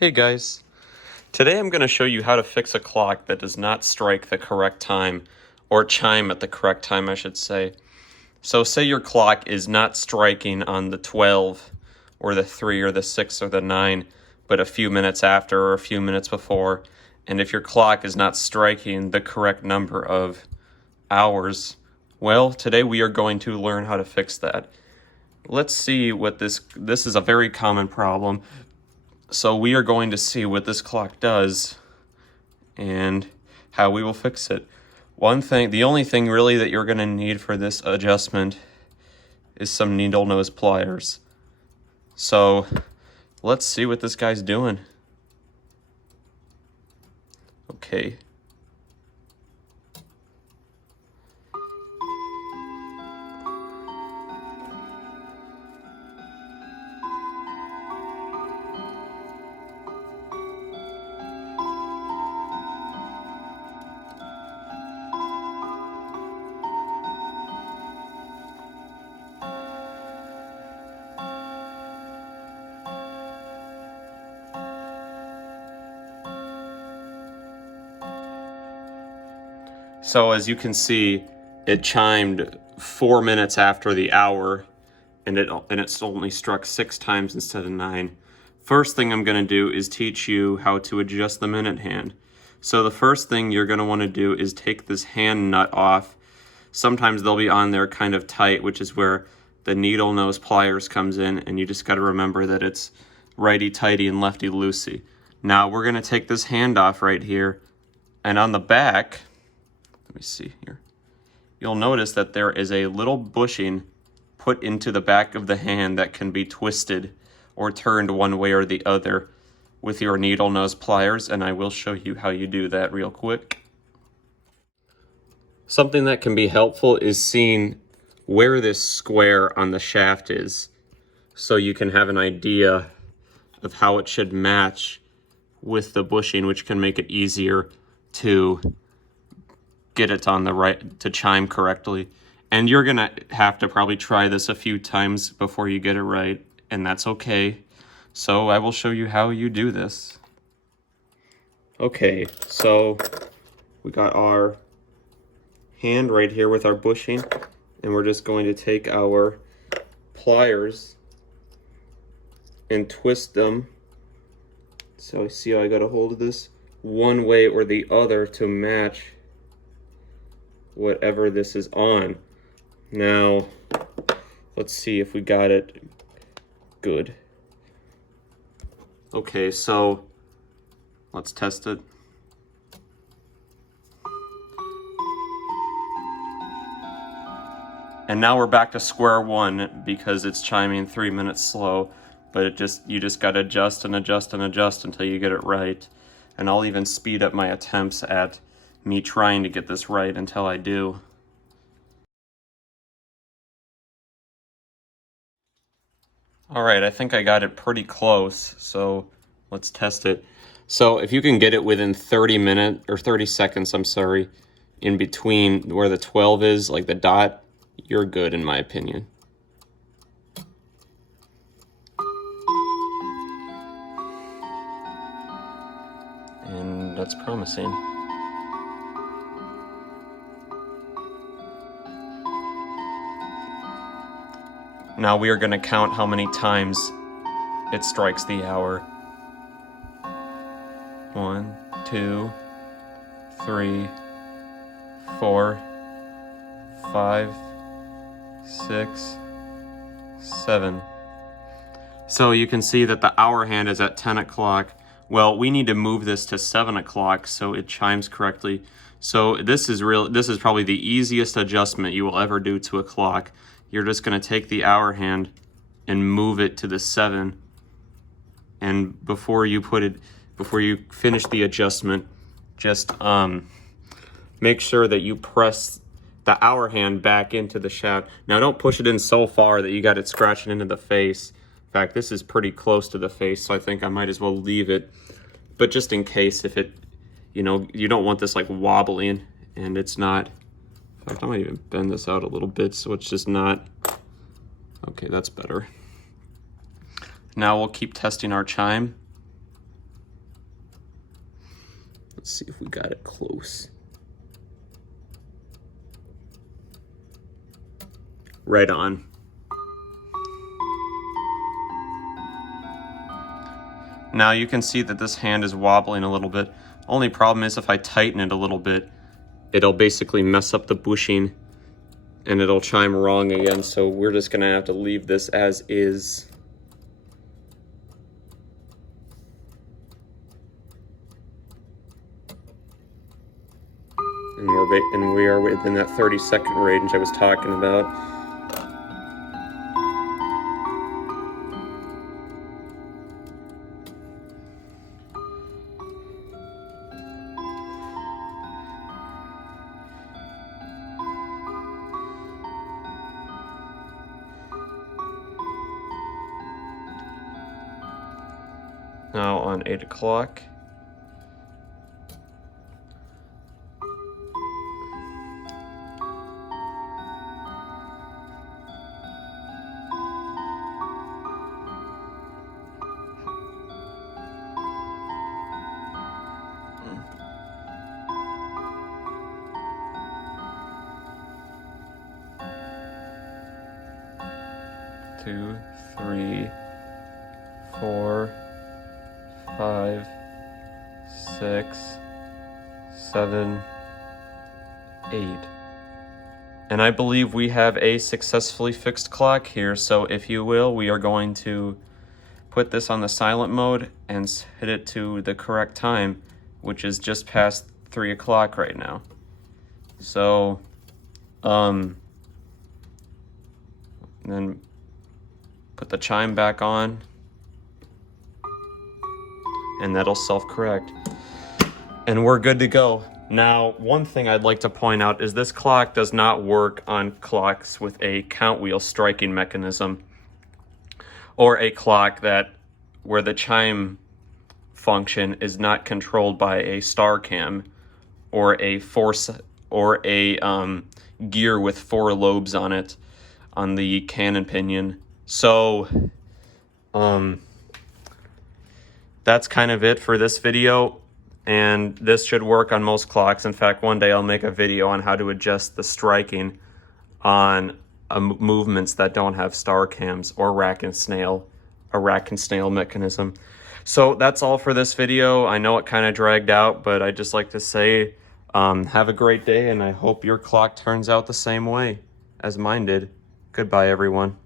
Hey guys, today I'm going to show you how to fix a clock that does not strike the correct time, or chime at the correct time I should say. So say your clock is not striking on the 12 or the 3 or the 6 or the 9, but a few minutes after or a few minutes before, and if your clock is not striking the correct number of hours, well, today we are going to learn how to fix that. Let's see what this is a very common problem. So we are going to see what this clock does and how we will fix it. The only thing really that you're going to need for this adjustment is some needle nose pliers. So let's see what this guy's doing. Okay. So as you can see, it chimed 4 minutes after the hour, and it's only struck 6 times instead of 9. First thing I'm going to do is teach you how to adjust the minute hand. So the first thing you're going to want to do is take this hand nut off. Sometimes they'll be on there kind of tight, which is where the needle nose pliers comes in, and you just got to remember that it's righty tighty and lefty loosey. Now we're going to take this hand off right here, and on the back, let me see here, you'll notice that there is a little bushing put into the back of the hand that can be twisted or turned one way or the other with your needle nose pliers, and I will show you how you do that real quick. Something that can be helpful is seeing where this square on the shaft is, so you can have an idea of how it should match with the bushing, which can make it easier to get it on the right, to chime correctly. And you're gonna have to probably try this a few times before you get it right, and that's okay. So I will show you how you do this. Okay, so we got our hand right here with our bushing, and we're just going to take our pliers and twist them. So see how I got a hold of this one way or the other to match whatever this is on. Now let's see if we got it good. Okay, so let's test it. And now we're back to square one because it's chiming 3 minutes slow, but you just gotta adjust and adjust and adjust until you get it right. And I'll even speed up my attempts at me trying to get this right until I do. All right, I think I got it pretty close, so let's test it. So if you can get it within 30 seconds, I'm sorry, in between where the 12 is, like the dot, you're good in my opinion. And that's promising. Now we are going to count how many times it strikes the hour. 1, 2, 3, 4, 5, 6, 7. So you can see that the hour hand is at 10 o'clock. Well, we need to move this to 7 o'clock so it chimes correctly. So this is probably the easiest adjustment you will ever do to a clock. You're just going to take the hour hand and move it to the 7. And before you finish the adjustment, just make sure that you press the hour hand back into the shaft. Now don't push it in so far that you got it scratching into the face. In fact, this is pretty close to the face, so I think I might as well leave it. But just in case, if it, you don't want this like wobbling, and it's not. In fact, I might even bend this out a little bit so it's just not. Okay, that's better. Now we'll keep testing our chime. Let's see if we got it close. Right on. Now you can see that this hand is wobbling a little bit. Only problem is if I tighten it a little bit, it'll basically mess up the bushing and it'll chime wrong again. So we're just gonna have to leave this as is. And we are within that 30-second range I was talking about. Now on 8 o'clock. Two, 3, 4, 5, 6, 7, 8. And I believe we have a successfully fixed clock here. So if you will, we are going to put this on the silent mode and hit it to the correct time, which is just past 3 o'clock right now. So, then put the chime back on, and that'll self-correct. And we're good to go. Now, one thing I'd like to point out is this clock does not work on clocks with a count wheel striking mechanism, or a clock where the chime function is not controlled by a star cam or a gear with 4 lobes on it on the cannon pinion. So that's kind of it for this video, and this should work on most clocks. In fact, one day I'll make a video on how to adjust the striking on movements that don't have star cams or rack and snail mechanism. So that's all for this video. I know it kind of dragged out, but I just like to say have a great day, and I hope your clock turns out the same way as mine did. Goodbye, everyone.